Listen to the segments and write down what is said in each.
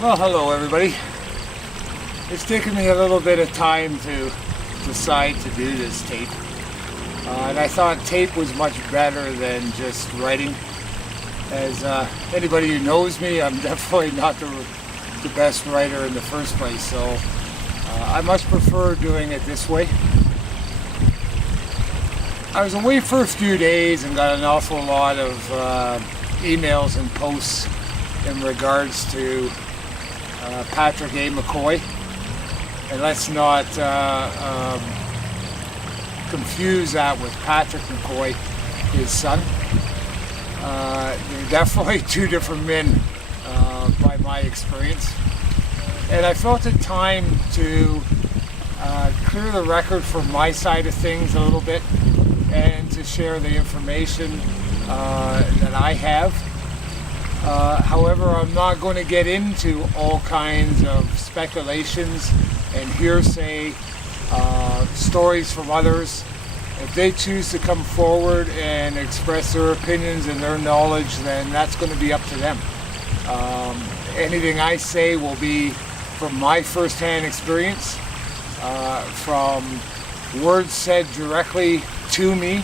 Well, hello everybody. It's taken me a little bit of time to decide to do this tape. And I thought tape was much better than just writing. As anybody who knows me, I'm definitely not the best writer in the first place, so I much prefer doing it this way. I was away for a few days and got an awful lot of emails and posts in regards to Patrick A. Mccoy. And let's not confuse that with Patrick McCoy, his son. They're definitely two different men by my experience. And I felt it time to clear the record from my side of things a little bit and to share the information that I have. However, I'm not going to get into all kinds of speculations and hearsay, stories from others. If they choose to come forward and express their opinions and their knowledge, then that's going to be up to them. Anything I say will be from my first-hand experience, from words said directly to me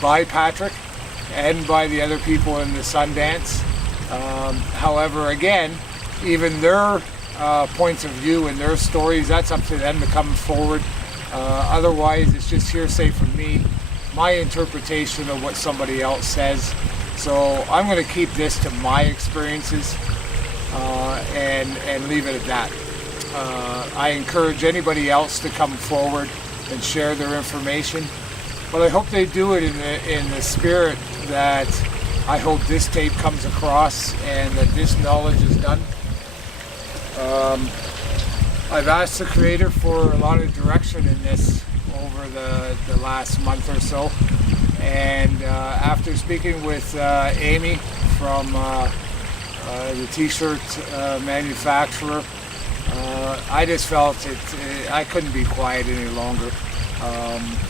by Patrick and by the other people in the Sundance. However, again, even their points of view and their stories, that's up to them to come forward. Otherwise, it's just hearsay from me, my interpretation of what somebody else says. So I'm going to keep this to my experiences and leave it at that. I encourage anybody else to come forward and share their information, but I hope they do it in the spirit that I hope this tape comes across and that this knowledge is done. I've asked the creator for a lot of direction in this over the last month or so, and after speaking with Amy from the t-shirt manufacturer, I just felt I couldn't be quiet any longer.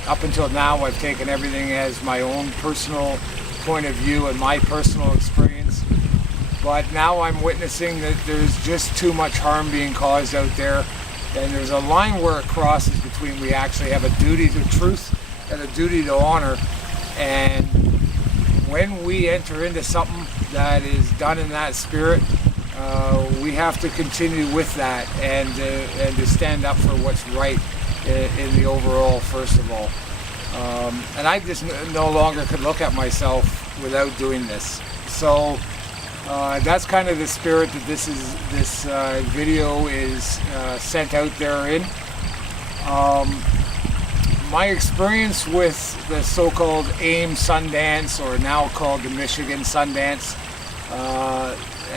Up until now, I've taken everything as my own personal point of view and my personal experience. But now I'm witnessing that there's just too much harm being caused out there. And there's a line where it crosses between we actually have a duty to truth and a duty to honor. And when we enter into something that is done in that spirit, we have to continue with that and to stand up for what's right in the overall, first of all. And I just no longer could look at myself without doing this. So that's kind of the spirit that this video is sent out there in. My experience with the so-called AIM Sundance, or now called the Michigan Sundance,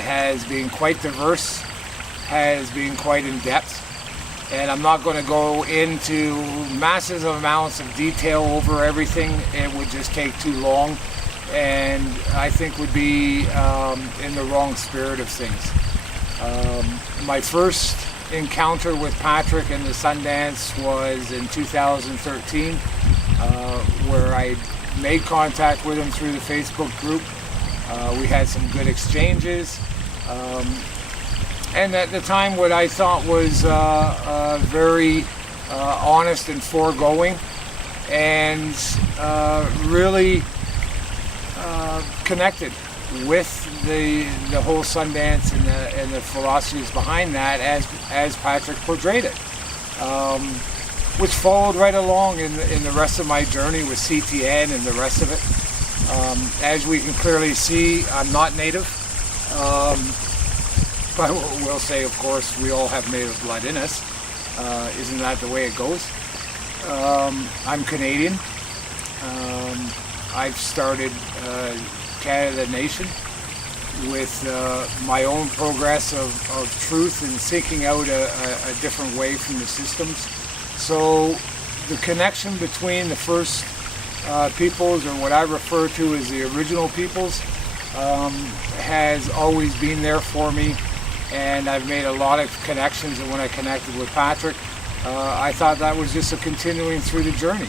has been quite diverse, has been quite in-depth. And I'm not going to go into massive amounts of detail over everything. It would just take too long, and I think would be in the wrong spirit of things. My first encounter with Patrick in the Sundance was in 2013, where I made contact with him through the Facebook group. We had some good exchanges. And at the time, what I thought was very honest and foregoing, and really connected with the whole Sundance and the philosophies behind that as Patrick portrayed it, which followed right along in the rest of my journey with CTN and the rest of it. As we can clearly see, I'm not native. But we'll say, of course, we all have native blood in us. Isn't that the way it goes? I'm Canadian. I've started Canada Nation with my own progress of truth and seeking out a different way from the systems. So the connection between the first peoples, or what I refer to as the original peoples, has always been there for me. And I've made a lot of connections, and when I connected with Patrick, I thought that was just a continuing through the journey.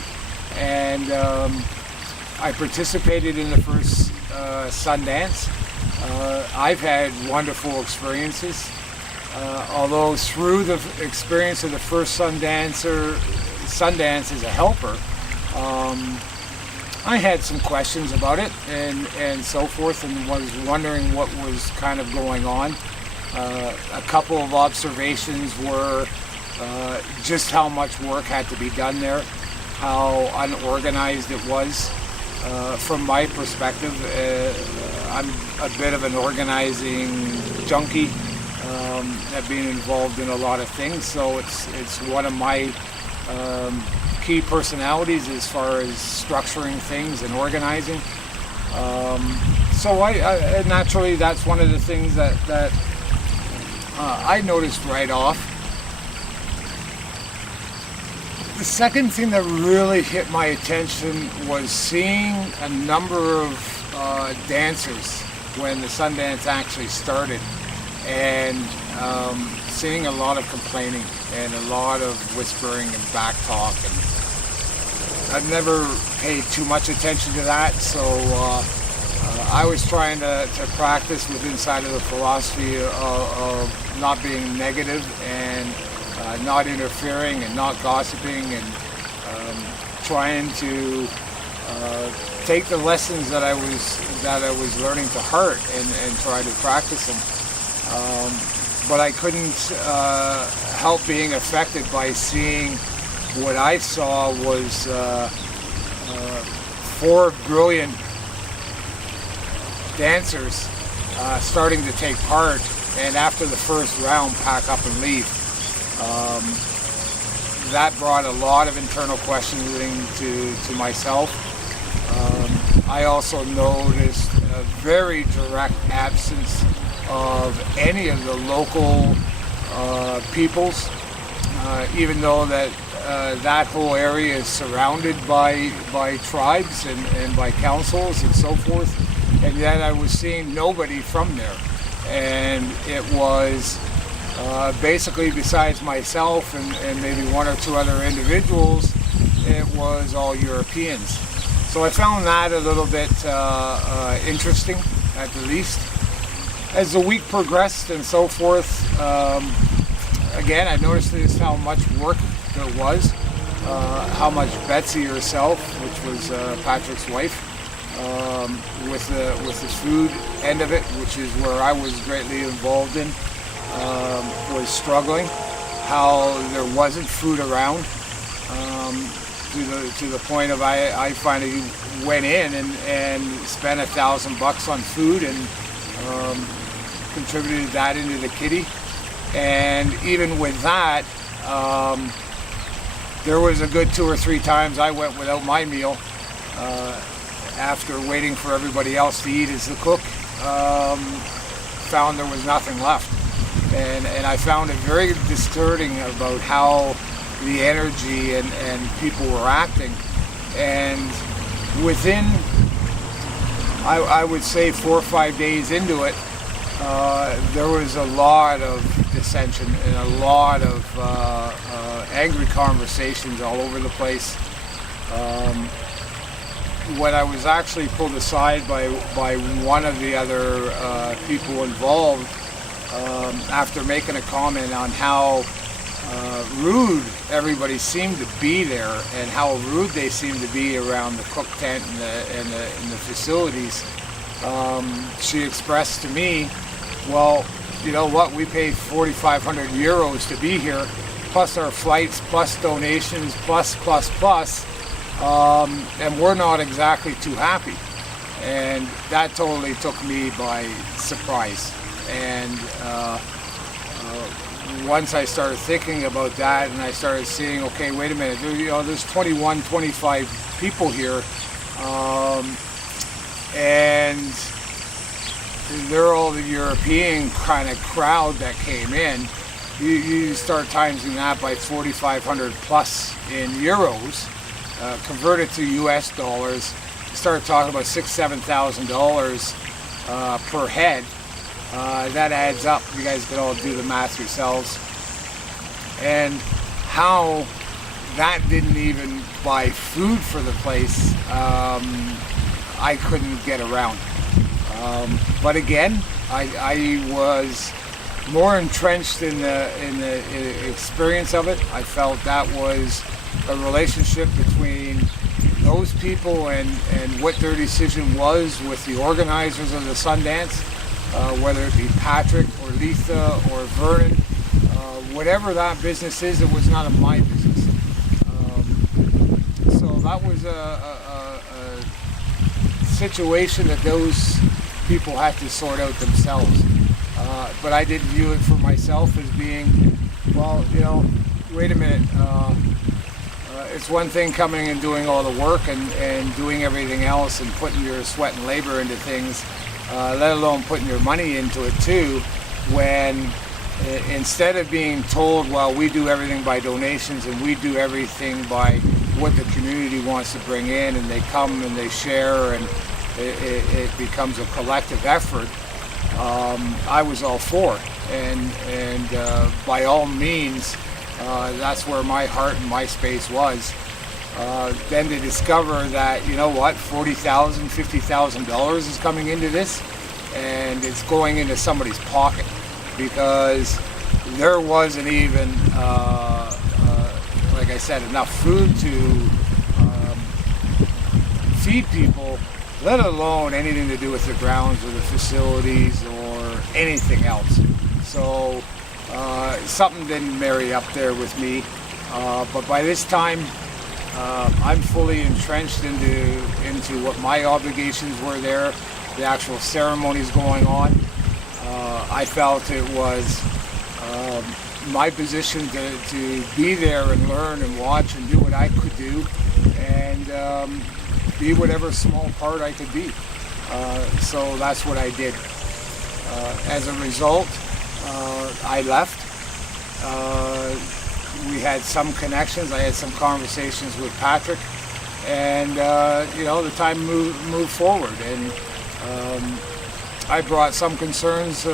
And I participated in the first Sundance, I've had wonderful experiences. Although through the experience of the first Sundance as a helper, I had some questions about it and so forth, and was wondering what was kind of going on. A couple of observations were just how much work had to be done there, how unorganized it was. From my perspective, I'm a bit of an organizing junkie. I've been involved in a lot of things, so it's one of my key personalities as far as structuring things and organizing. So I naturally, that's one of the things that I noticed right off. The second thing that really hit my attention was seeing a number of dancers when the Sundance actually started, and seeing a lot of complaining and a lot of whispering and back talk, and I've never paid too much attention to that, so I was trying to practice with inside of the philosophy of not being negative and not interfering and not gossiping, and trying to take the lessons that I was learning to heart and try to practice them. But I couldn't help being affected by seeing what I saw was 4 brilliant dancers starting to take part, and after the first round pack up and leave. That brought a lot of internal questioning to myself. I also noticed a very direct absence of any of the local peoples, even though that whole area is surrounded by tribes and by councils and so forth, and yet I was seeing nobody from there, and it was basically, besides myself and maybe 1 or 2 other individuals, it was all Europeans. So I found that a little bit interesting, at the least. As the week progressed and so forth, again, I noticed just how much work there was, how much Betsy herself, which was Patrick's wife, with the food end of it, which is where I was greatly involved in, was struggling, how there wasn't food around, to the point of I finally went in and spent $1,000 on food and contributed that into the kitty. And even with that, there was a good 2 or 3 times I went without my meal after waiting for everybody else to eat as the cook. Found there was nothing left. And I found it very disconcerting about how the energy and people were acting. And within, I would say 4 or 5 days into it, there was a lot of dissension and a lot of angry conversations all over the place. When I was actually pulled aside by one of the other people involved, after making a comment on how rude everybody seemed to be there and how rude they seemed to be around the cook tent and the facilities, she expressed to me, well, you know what, we paid 4,500 euros to be here, plus our flights, plus donations, plus, and we're not exactly too happy. And that totally took me by surprise. And once I started thinking about that, and I started seeing, okay, wait a minute, there's 21, 25 people here, and they're all the European kind of crowd that came in. You start timesing that by 4,500 plus in euros, converted to US dollars, you start talking about $6,000-7,000 per head. That adds up. You guys can all do the math yourselves. And how that didn't even buy food for the place, I couldn't get around. But again, I was more entrenched in the experience of it. I felt that was a relationship between those people and what their decision was with the organizers of the Sundance, whether it be Patrick or Letha or Vernon, whatever that business is, it was none of my business. So that was a situation that those people had to sort out themselves. But I did view it for myself as being, well, wait a minute. It's one thing coming and doing all the work and doing everything else and putting your sweat and labor into things, let alone putting your money into it too, when instead of being told, well, we do everything by donations and we do everything by what the community wants to bring in, and they come and they share and it becomes a collective effort, I was all for it. And by all means, that's where my heart and my space was. Then to discover that, you know what, $40,000, $50,000 is coming into this, and it's going into somebody's pocket, because there wasn't even, like I said, enough food to feed people, let alone anything to do with the grounds or the facilities or anything else. So something didn't marry up there with me, but by this time I'm fully entrenched into what my obligations were there, the actual ceremonies going on. I felt it was my position to be there and learn and watch and do what I could do, and be whatever small part I could be. So that's what I did. As a result, I left. We had some connections. I had some conversations with Patrick, and the time moved forward, and I brought some concerns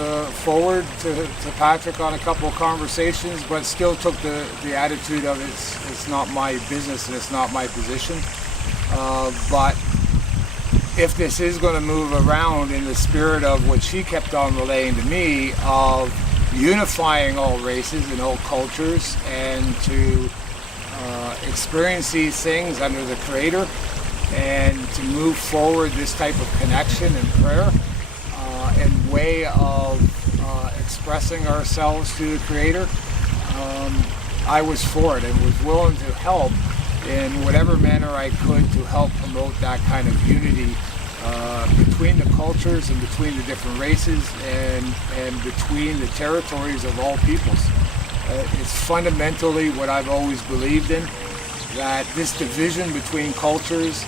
forward to Patrick on a couple of conversations, but still took the attitude of it's not my business and it's not my position. But if this is going to move around in the spirit of what she kept on relaying to me of unifying all races and all cultures, and to experience these things under the Creator, and to move forward this type of connection and prayer and way of expressing ourselves to the Creator, I was for it and was willing to help in whatever manner I could to help promote that kind of unity between the cultures and between the different races and between the territories of all peoples. It's fundamentally what I've always believed in, that this division between cultures,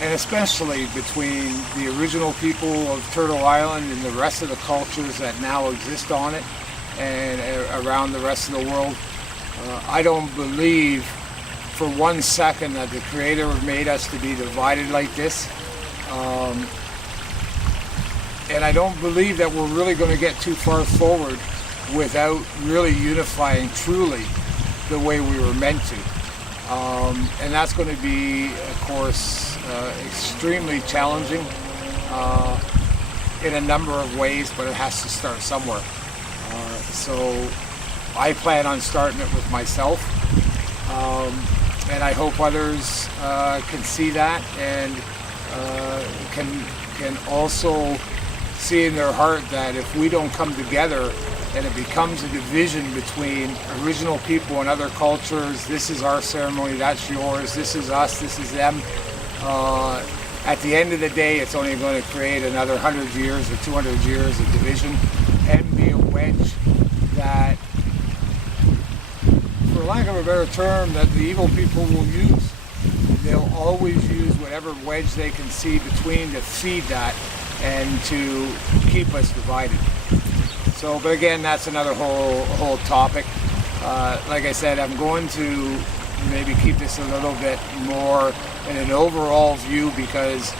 and especially between the original people of Turtle Island and the rest of the cultures that now exist on it and around the rest of the world, I don't believe for 1 second that the Creator made us to be divided like this. And I don't believe that we're really going to get too far forward without really unifying truly the way we were meant to. And that's going to be, of course, extremely challenging in a number of ways, but it has to start somewhere. So I plan on starting it with myself. And I hope others can see that and can also see in their heart that if we don't come together and it becomes a division between original people and other cultures, this is our ceremony, that's yours, this is us, this is them, at the end of the day it's only going to create another 100 years or 200 years of division and be a wedge that, for lack of a better term, that the evil people will use. They'll always use whatever wedge they can see between to feed that and to keep us divided. So, but again, that's another whole topic. Like I said, I'm going to maybe keep this a little bit more in an overall view, because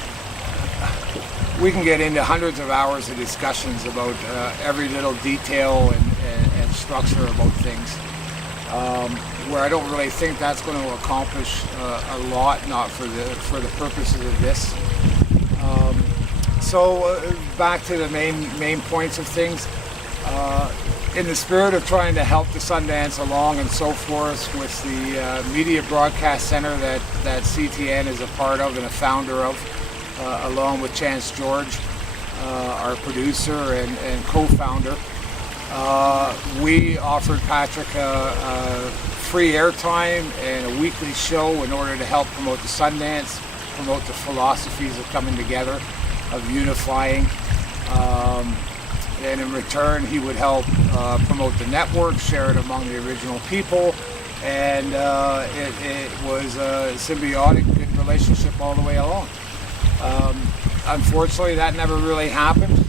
we can get into hundreds of hours of discussions about every little detail and structure about things. Where I don't really think that's going to accomplish a lot, not for the purposes of this. So back to the main points of things. In the spirit of trying to help the Sundance along and so forth with the Media Broadcast Center that CTN is a part of and a founder of, along with Chance George, our producer and co-founder, we offered Patrick free airtime and a weekly show in order to help promote the Sundance, promote the philosophies of coming together, of unifying. And in return, he would help promote the network, share it among the original people, and it was a symbiotic, good relationship all the way along. Unfortunately, that never really happened.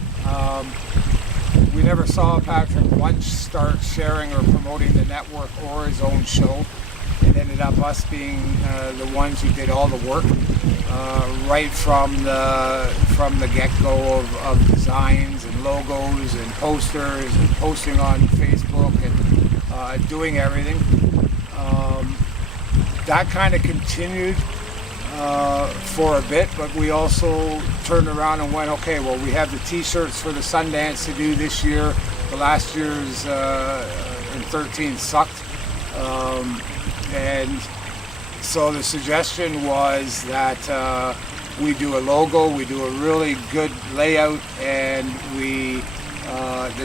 We never saw Patrick once start sharing or promoting the network or his own show. It ended up us being the ones who did all the work, right from the get-go of designs and logos and posters and posting on Facebook and doing everything. That kind of continued for a bit, but we also turned around and went, okay, well, we have the t-shirts for the Sundance to do this year. The last year's in 13 sucked. And so the suggestion was that we do a logo, we do a really good layout, and the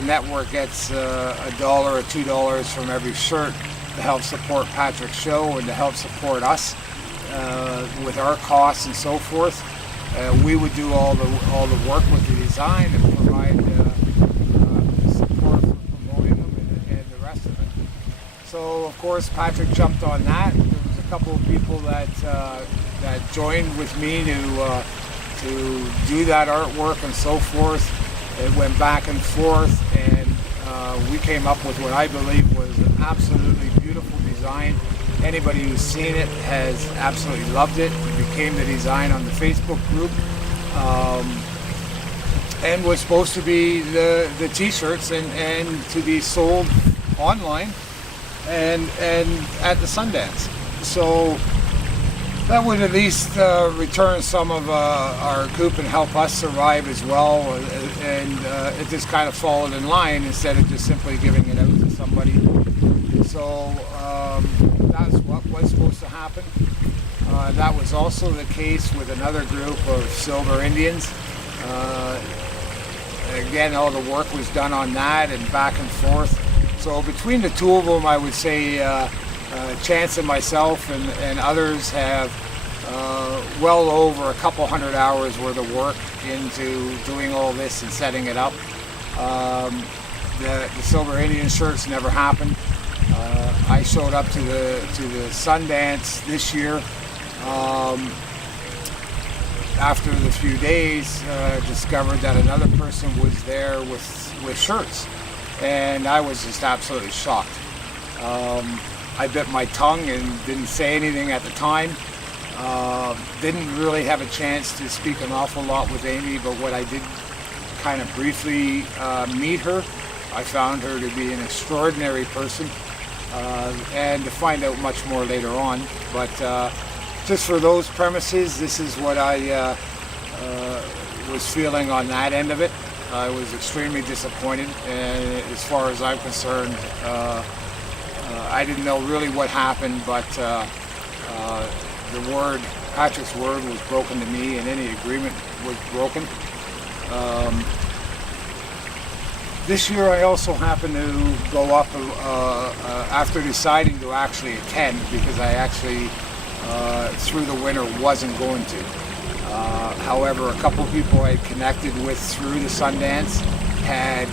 network gets $1 or $2 from every shirt to help support Patrick's show and to help support us with our costs and so forth. We would do all the work with the design and provide support for promoting them and the rest of it. So of course Patrick jumped on that. There was a couple of people that joined with me to do that artwork and so forth. It went back and forth, and we came up with what I believe was an absolutely beautiful design. Anybody who's seen it has absolutely loved it. It became the design on the Facebook group, and was supposed to be the t-shirts and to be sold online and at the Sundance. So that would at least return some of our group and help us survive as well, and it just kind of followed in line instead of just simply giving it out to somebody. So that's what was supposed to happen. That was also the case with another group of Silver Indians. Again, all the work was done on that and back and forth. So between the two of them, I would say Chance and myself and others have well over a couple hundred hours worth of work into doing all this and setting it up. The Silver Indian shirts never happened. I showed up to the Sundance this year. After the few days, discovered that another person was there with shirts, and I was just absolutely shocked. I bit my tongue and didn't say anything at the time. Didn't really have a chance to speak an awful lot with Amy, but when I did kind of briefly meet her, I found her to be an extraordinary person, and to find out much more later on. But just for those premises, this is what I was feeling on that end of it. I was extremely disappointed, and as far as I'm concerned, I didn't know really what happened, but Patrick's word was broken to me, and any agreement was broken. This year I also happened to go up after deciding to actually attend, because I actually through the winter wasn't going to. However, a couple of people I connected with through the Sundance had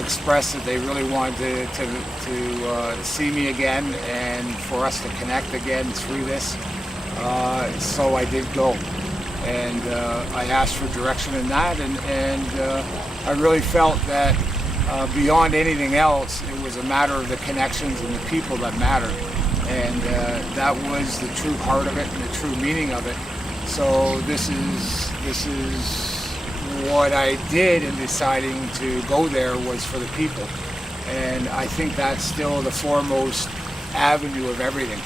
expressed that they really wanted to see me again and for us to connect again through this. So I did go, and I asked for direction in that, and I really felt that beyond anything else, it was a matter of the connections and the people that mattered. And that was the true heart of it and the true meaning of it. So this is what I did in deciding to go there, was for the people. And I think that's still the foremost avenue of everything.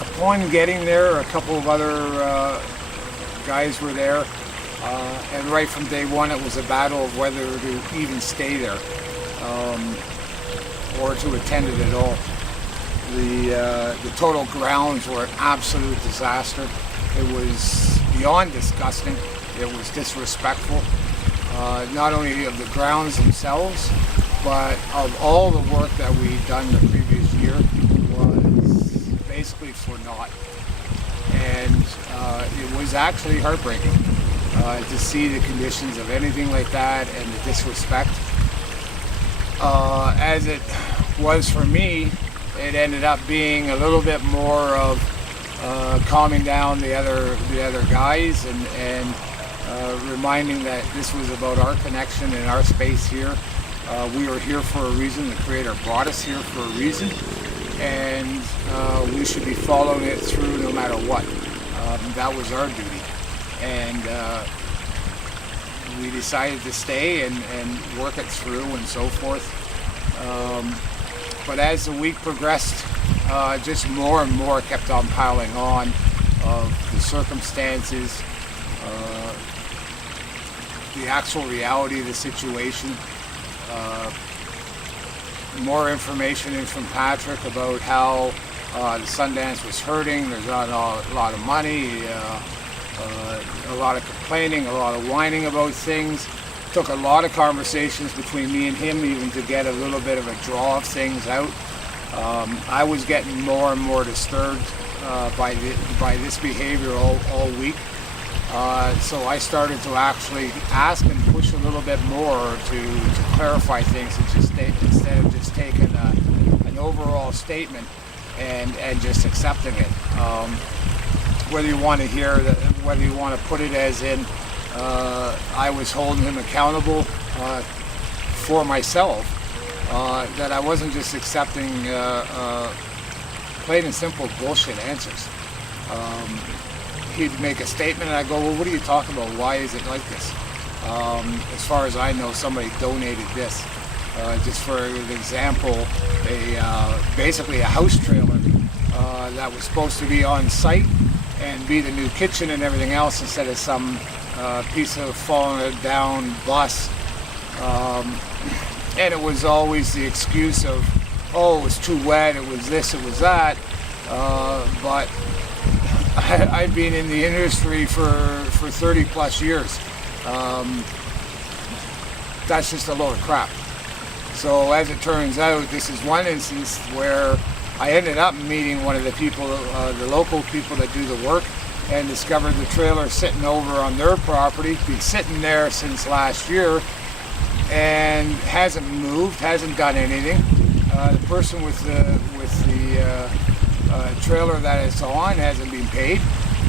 A upon getting there, a couple of other guys were there, and right from day one it was a battle of whether to even stay there or to attend it at all. The total grounds were an absolute disaster. It was beyond disgusting. It was disrespectful, not only of the grounds themselves, but of all the work that we'd done the previous year was basically for naught. And it was actually heartbreaking to see the conditions of anything like that and the disrespect. As it was for me, it ended up being a little bit more of calming down the other guys and reminding that this was about our connection and our space here. We were here for a reason. The Creator brought us here for a reason, and we should be following it through no matter what. That was our duty, and we decided to stay and work it through and so forth. But as the week progressed, just more and more kept on piling on of the circumstances, the actual reality of the situation. More information in from Patrick about how the Sundance was hurting. There's not a lot of money, a lot of complaining, a lot of whining about things. Took a lot of conversations between me and him even to get a little bit of a draw of things out. I was getting more and more disturbed by this behavior all week. So I started to actually ask and push a little bit more to clarify things and instead of just taking an overall statement and just accepting it. Whether you want to hear that, whether you want to put it as in I was holding him accountable for myself, that I wasn't just accepting plain and simple bullshit answers. He'd make a statement and I go, well, what are you talking about? Why is it like this? As far as I know, somebody donated this. Just for an example, basically a house trailer that was supposed to be on site and be the new kitchen and everything else instead of some piece of fallen down bus. And it was always the excuse of, oh, it was too wet, it was this, it was that. But I've been in the industry for 30 plus years. That's just a load of crap. So as it turns out, this is one instance where I ended up meeting one of the people, the local people that do the work, and discovered the trailer sitting over on their property, been sitting there since last year, and hasn't moved, hasn't done anything. The person with the trailer that it's on hasn't been paid,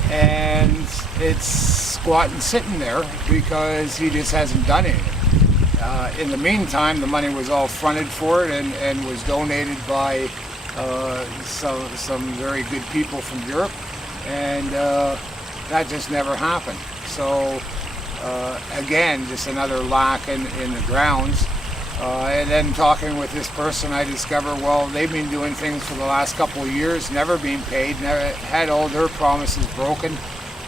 and it's squatting sitting there because he just hasn't done anything. In the meantime, the money was all fronted for it and was donated by some very good people from Europe, and that just never happened. So again, just another lack in the grounds. And then talking with this person, I discovered, well, they've been doing things for the last couple of years, never been paid, never had all their promises broken,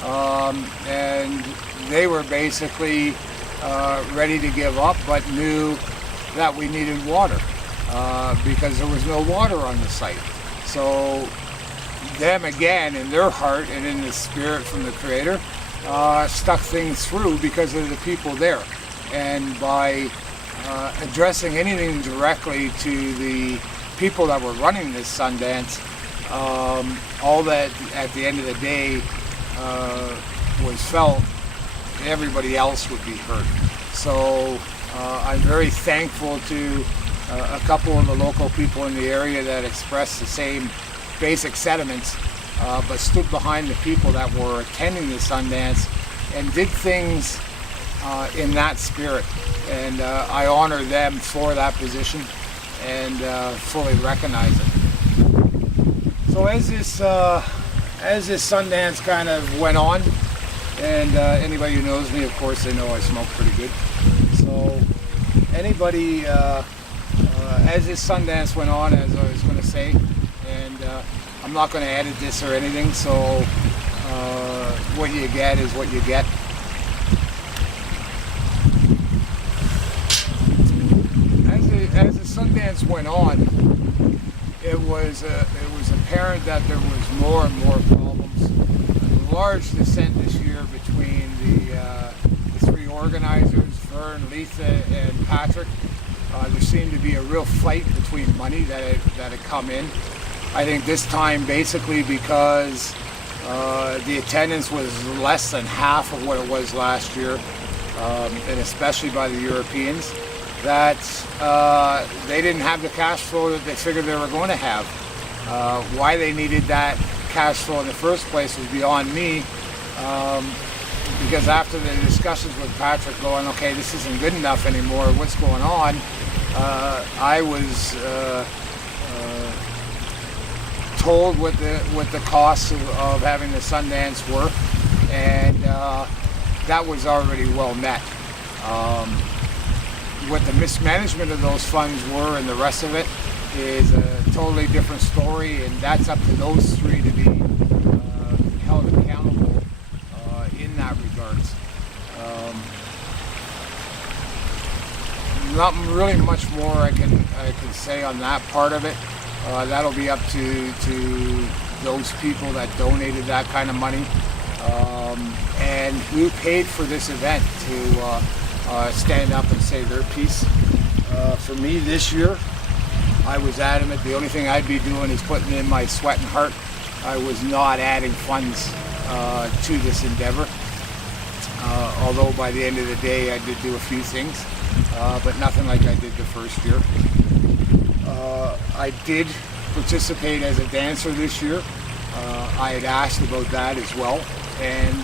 and they were basically ready to give up, but knew that we needed water because there was no water on the site. So them again, in their heart and in the spirit from the Creator, stuck things through because of the people there. And by addressing anything directly to the people that were running this Sundance, all that at the end of the day was felt, everybody else would be hurt. So I'm very thankful to a couple of the local people in the area that expressed the same basic sentiments, but stood behind the people that were attending the Sundance and did things in that spirit. And I honor them for that position and fully recognize it. So as this Sundance kind of went on, and anybody who knows me, of course, they know I smoke pretty good. So anybody, as this Sundance went on, as I was going to say, and a I'm not going to edit this or anything, so what you get is what you get. As the Sundance went on, it was apparent that there was more and more problems. A large dissent this year between the three organizers, Vern, Letha, and Patrick. There seemed to be a real fight between money that had come in. I think this time basically because the attendance was less than half of what it was last year, and especially by the Europeans, that they didn't have the cash flow that they figured they were going to have. Why they needed that cash flow in the first place was beyond me, because after the discussions with Patrick going, okay, this isn't good enough anymore, what's going on, I was told what the costs of having the Sundance were, and that was already well met. What the mismanagement of those funds were and the rest of it is a totally different story, and that's up to those three to be held accountable in that regards. Not really much more I can say on that part of it. That'll be up to those people that donated that kind of money and who paid for this event to stand up and say their piece. For me this year, I was adamant the only thing I'd be doing is putting in my sweat and heart. I was not adding funds to this endeavor. Although by the end of the day I did do a few things, but nothing like I did the first year. I did participate as a dancer this year. I had asked about that as well, and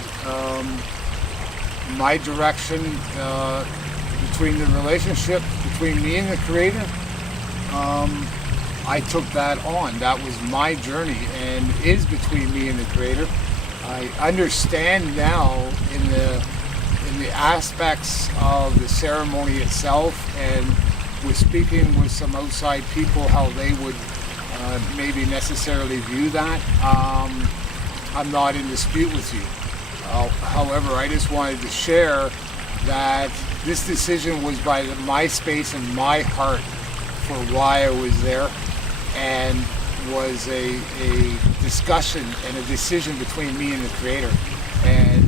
my direction between the relationship between me and the creator, I took that on. That was my journey and is between me and the creator. I understand now in the aspects of the ceremony itself, and with speaking with some outside people how they would maybe necessarily view that. I'm not in dispute with you. However, I just wanted to share that this decision was by my space and my heart for why I was there, and was a discussion and a decision between me and the creator, and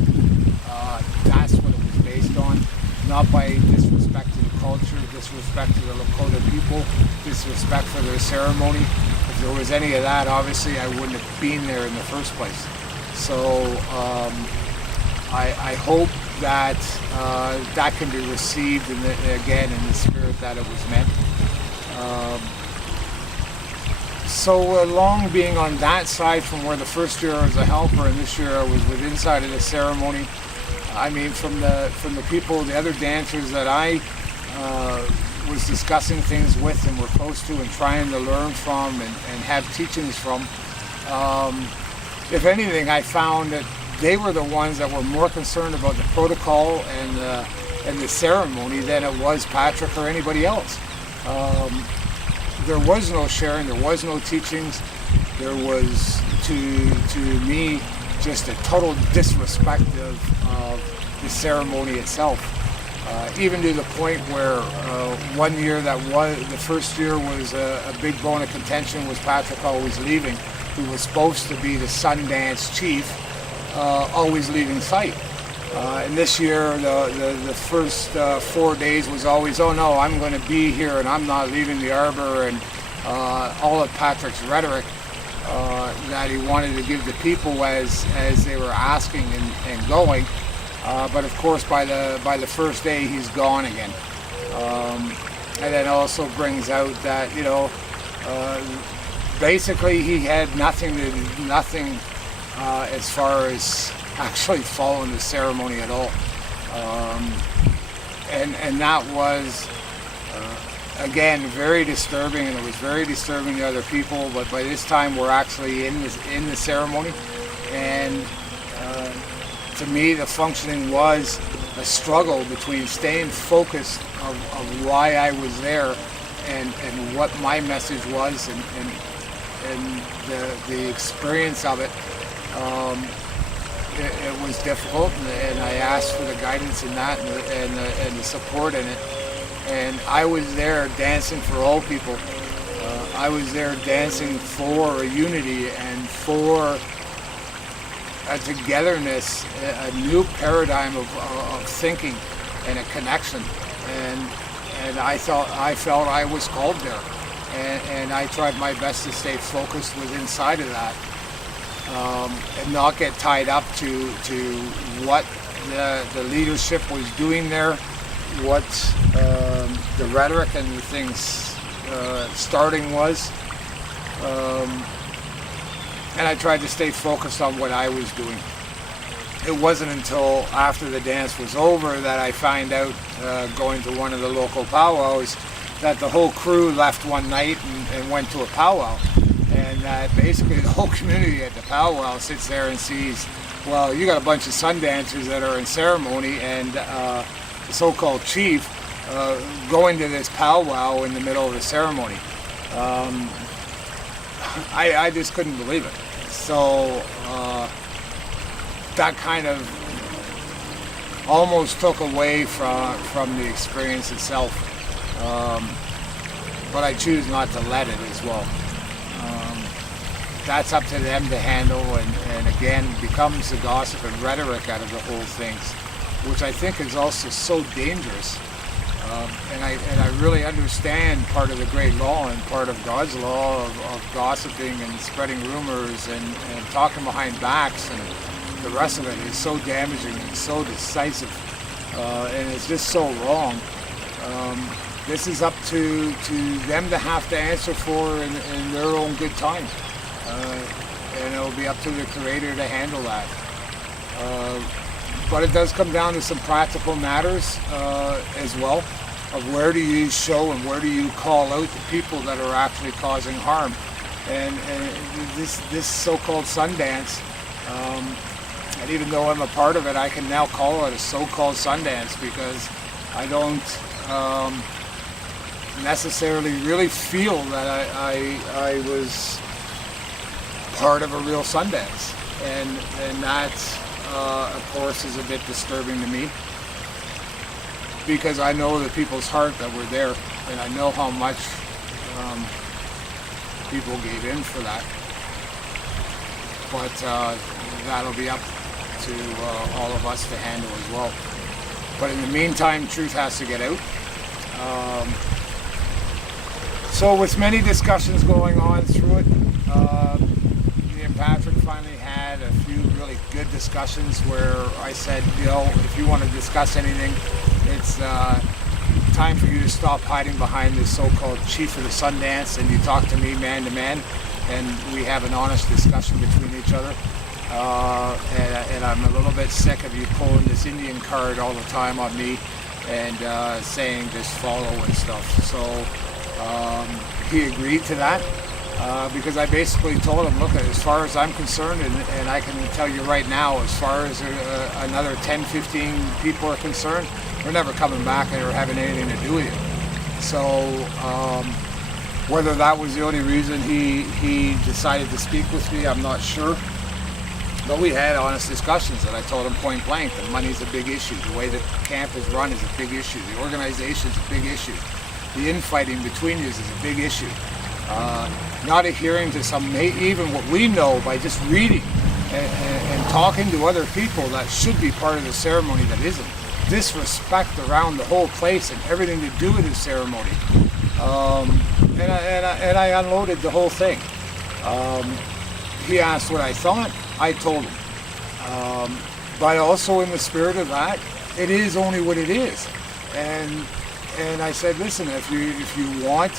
that's what it was based on, not by disrespect to the culture, disrespect to the Lakota people, disrespect for their ceremony. If there was any of that, obviously I wouldn't have been there in the first place. So I hope that that can be received again in the spirit that it was meant. So along being on that side from where the first year I was a helper and this year I was with inside of the ceremony, I mean from the people, the other dancers that I was discussing things with and were close to and trying to learn from and have teachings from, if anything, I found that they were the ones that were more concerned about the protocol and the ceremony than it was Patrick or anybody else. There was no sharing, there was no teachings, there was, to me, just a total disrespect of the ceremony itself. Even to the point where one year the first year was a big bone of contention was Patrick always leaving, who was supposed to be the Sundance chief, always leaving sight. And this year, the first 4 days was always, oh no, I'm going to be here and I'm not leaving the arbor, and all of Patrick's rhetoric that he wanted to give the people as they were asking and going. But of course, by the first day, he's gone again. And then also brings out that, you know, basically he had nothing as far as actually following the ceremony at all. And that was, again, very disturbing, and it was very disturbing to other people, but by this time we're actually in the ceremony, and to me the functioning was a struggle between staying focused of why I was there and what my message was, and the experience of it, it was difficult, and I asked for the guidance in that and the support in it. And I was there dancing for all people. I was there dancing for a unity and for a togetherness, a new paradigm of thinking and a connection. And I felt I was called there. And I tried my best to stay focused with inside of that, and not get tied up to what the leadership was doing there, what the rhetoric and the things starting was, and I tried to stay focused on what I was doing. It wasn't until after the dance was over that I found out, going to one of the local powwows, that the whole crew left one night and went to a powwow, and that basically the whole community at the powwow sits there and sees, well, you got a bunch of Sundancers that are in ceremony, and the so-called chief going to this powwow in the middle of the ceremony. I just couldn't believe it. So that kind of almost took away from the experience itself. But I choose not to let it as well. That's up to them to handle, and again becomes the gossip and rhetoric out of the whole things, which I think is also so dangerous. And I really understand part of the great law and part of God's law of gossiping and spreading rumors and talking behind backs, and the rest of it is so damaging and so decisive, and it's just so wrong. This is up to them to have to answer for in their own good time. And it'll be up to the Creator to handle that. But it does come down to some practical matters as well, of where do you show and where do you call out the people that are actually causing harm. And this so-called Sundance, and even though I'm a part of it, I can now call it a so-called Sundance, because I don't necessarily really feel that I was part of a real Sundance, and that of course is a bit disturbing to me, because I know the people's heart that were there, and I know how much people gave in for that. But that'll be up to all of us to handle as well. But in the meantime, truth has to get out. So with many discussions going on through it, me and Patrick finally had a few really good discussions where I said, if you want to discuss anything, it's time for you to stop hiding behind this so-called chief of the Sundance, and you talk to me man to man, and we have an honest discussion between each other. And I'm a little bit sick of you pulling this Indian card all the time on me and saying just follow and stuff. So he agreed to that, because I basically told him, look, as far as I'm concerned, and I can tell you right now, as far as another 10, 15 people are concerned, they're never coming back or having anything to do with you. So whether that was the only reason he decided to speak with me, I'm not sure. But we had honest discussions, and I told him point blank that money's a big issue. The way the camp is run is a big issue. The organization's a big issue. The infighting between you is a big issue. Not adhering to even what we know by just reading and talking to other people that should be part of the ceremony that isn't. Disrespect around the whole place and everything to do with the ceremony. And I unloaded the whole thing. He asked what I thought. I told him. But also in the spirit of that, it is only what it is. And I said, listen, if you want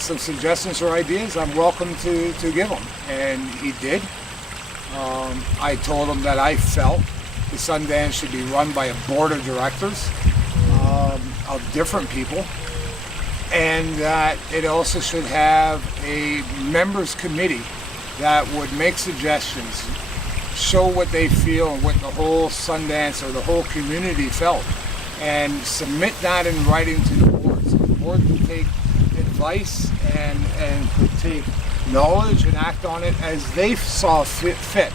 some suggestions or ideas, I'm welcome to give them. And he did. I told him that I felt the Sundance should be run by a board of directors of different people, and that it also should have a members committee that would make suggestions, show what they feel and what the whole Sundance or the whole community felt, and submit that in writing to the board. So the board could take advice and could take knowledge and act on it as they saw fit.